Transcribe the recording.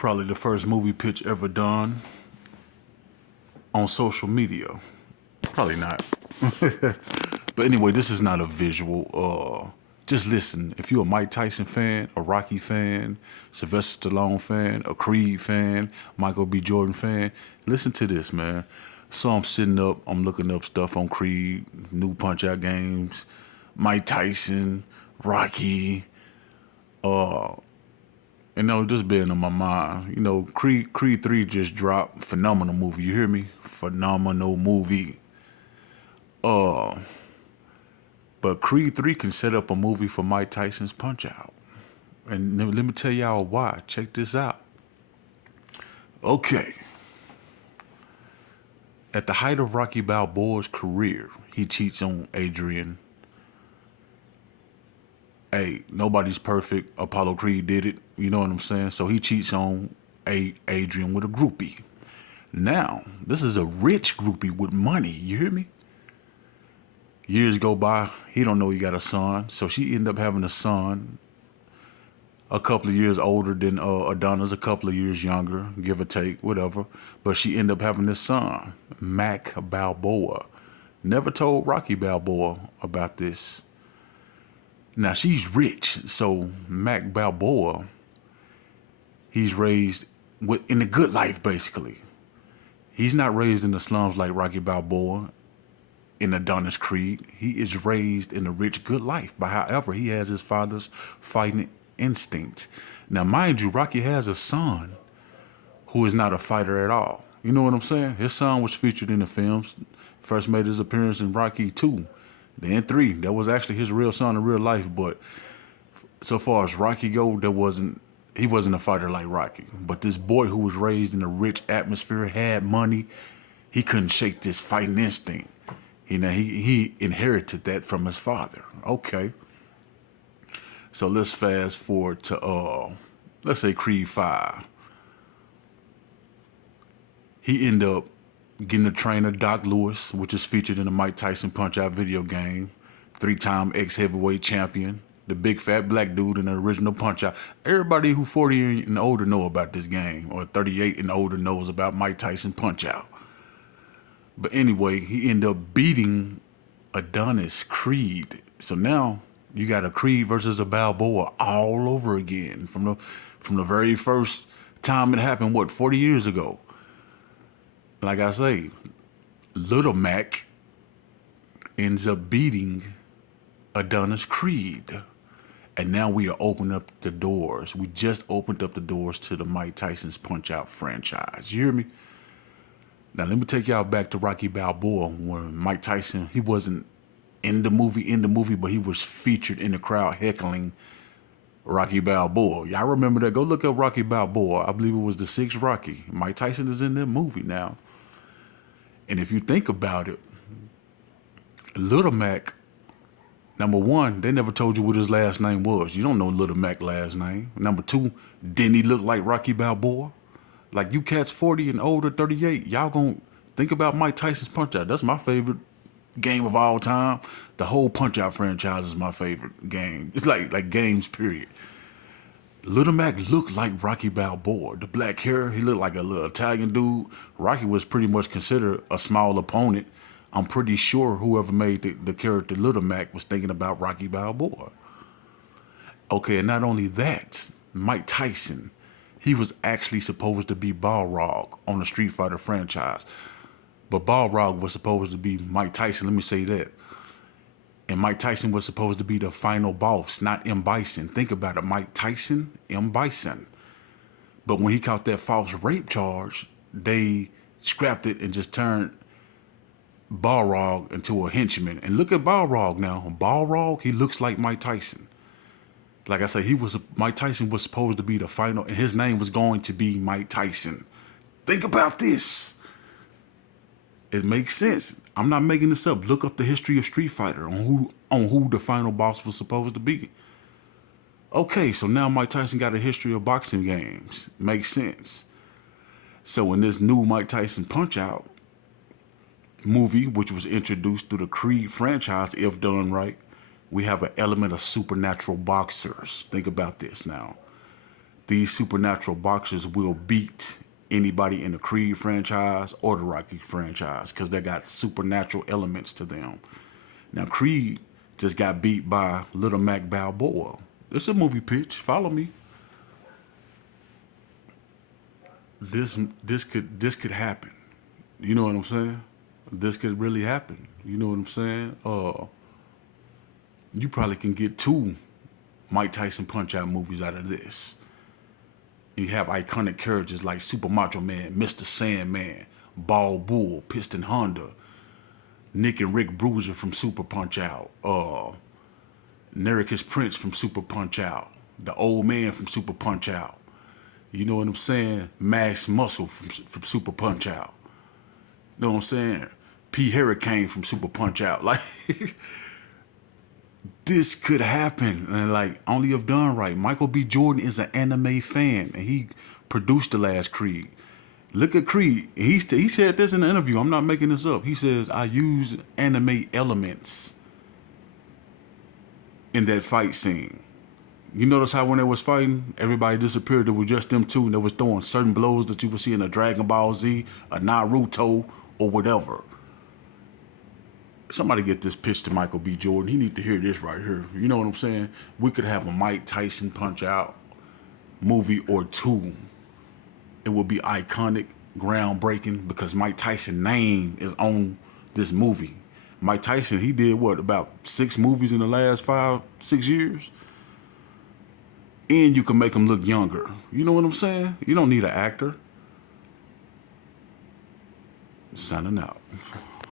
Probably the first movie pitch ever done on social media. Probably not. But anyway, this is not a visual. Just listen. If you're a Mike Tyson fan, a Rocky fan, Sylvester Stallone fan, a Creed fan, Michael B. Jordan fan, listen to this, man. So I'm sitting up, I'm looking up stuff on Creed, new Punch Out games, Mike Tyson, Rocky, just being in my mind. Creed 3 just dropped. Phenomenal movie. You hear me? Phenomenal movie. But Creed 3 can set up a movie for Mike Tyson's Punch Out. And let me tell y'all why. Check this out. Okay. At the height of Rocky Balboa's career, he cheats on Adrian. Hey, nobody's perfect. Apollo Creed did it. You know what I'm saying? So he cheats on Adrian with a groupie. Now, this is a rich groupie with money. You hear me? Years go by. He don't know he got a son. So she ended up having a son a couple of years older than Adonis, a couple of years younger, give or take, whatever. But she ended up having this son, Mac Balboa. Never told Rocky Balboa about this. Now, she's rich, so Mac Balboa, he's raised in the good life, basically. He's not raised in the slums like Rocky Balboa in Adonis Creed. He is raised in a rich, good life. But however, he has his father's fighting instinct. Now, mind you, Rocky has a son who is not a fighter at all. You know what I'm saying? His son was featured in the films. First made his appearance in Rocky 2. Then 3. That was actually his real son in real life. But so far as Rocky go, he wasn't a fighter like Rocky. But this boy who was raised in a rich atmosphere, had money, he couldn't shake this fighting instinct. He inherited that from his father. Okay. So let's fast forward to let's say Creed 5. He ended up getting the trainer Doc Lewis, which is featured in the Mike Tyson Punch-Out video game. 3-time ex-heavyweight champion. The big fat black dude in the original Punch-Out. Everybody who 40 and older know about this game, or 38 and older knows about Mike Tyson Punch-Out. But anyway, he ended up beating Adonis Creed. So now you got a Creed versus a Balboa all over again from the very first time it happened. 40 years ago? Like I say, Little Mac ends up beating Adonis Creed. And now we are opening up the doors. We just opened up the doors to the Mike Tyson's Punch-Out franchise. You hear me? Now, let me take y'all back to Rocky Balboa, when Mike Tyson, he wasn't in the movie, but he was featured in the crowd heckling Rocky Balboa. Y'all remember that? Go look up Rocky Balboa. I believe it was the 6th Rocky. Mike Tyson is in that movie now. And if you think about it, Little Mac, number one, they never told you what his last name was. You don't know Little Mac's last name. Number two, didn't he look like Rocky Balboa? Like, you cats 40 and older, 38, y'all gonna think about Mike Tyson's Punch-Out. That's my favorite game of all time. The whole Punch-Out franchise is my favorite game. It's like games, period. Little Mac looked like Rocky Balboa. The black hair, he looked like a little Italian dude. Rocky was pretty much considered a small opponent. I'm pretty sure whoever made the character Little Mac was thinking about Rocky Balboa. Okay, and not only that, Mike Tyson, he was actually supposed to be Balrog on the Street Fighter franchise. But Balrog was supposed to be Mike Tyson, let me say that. And Mike Tyson was supposed to be the final boss, not M. Bison. Think about it, Mike Tyson, M. Bison. But when he caught that false rape charge, they scrapped it and just turned Balrog into a henchman. And look at Balrog now. Balrog, he looks like Mike Tyson. Like I said, Mike Tyson was supposed to be the final, and his name was going to be Mike Tyson. Think about this. It makes sense. I'm not making this up. Look up the history of Street Fighter on who the final boss was supposed to be. Okay, so now Mike Tyson got a history of boxing games. Makes sense. So in this new Mike Tyson Punch-Out movie, which was introduced through the Creed franchise, if done right, we have an element of supernatural boxers. Think about this now. these supernatural boxers will beat anybody in the Creed franchise or the Rocky franchise because they got supernatural elements to them. Now, Creed just got beat by Little Mac Balboa. It's a movie pitch. Follow me. This could happen. You know what I'm saying? This could really happen. You know what I'm saying? You probably can get 2 Mike Tyson Punch Out movies out of this. You have iconic characters like Super Macho Man, Mr. Sandman, Bald Bull, Piston Honda, Nick and Rick Bruiser from Super Punch Out, Nericus Prince from Super Punch Out, the Old Man from Super Punch Out. You know what I'm saying? Max Muscle from Super Punch Out. You know what I'm saying? P. Hurricane from Super Punch Out. Like, this could happen. And like, only if done right. Michael B. Jordan is an anime fan, and he produced the last Creed. Look at Creed. He said this in the interview. I'm not making this up. He says, I use anime elements in that fight scene. You notice how when they was fighting, everybody disappeared. It was just them two, and they was throwing certain blows that you would see in a Dragon Ball Z, a Naruto, or whatever. Somebody get this pitch to Michael B. Jordan. He need to hear this right here. You know what I'm saying? We could have a Mike Tyson Punch Out movie or 2. It would be iconic, groundbreaking, because Mike Tyson's name is on this movie. Mike Tyson, he did what, about 6 movies in the last 5, 6 years? And you can make him look younger. You know what I'm saying? You don't need an actor. Signing out.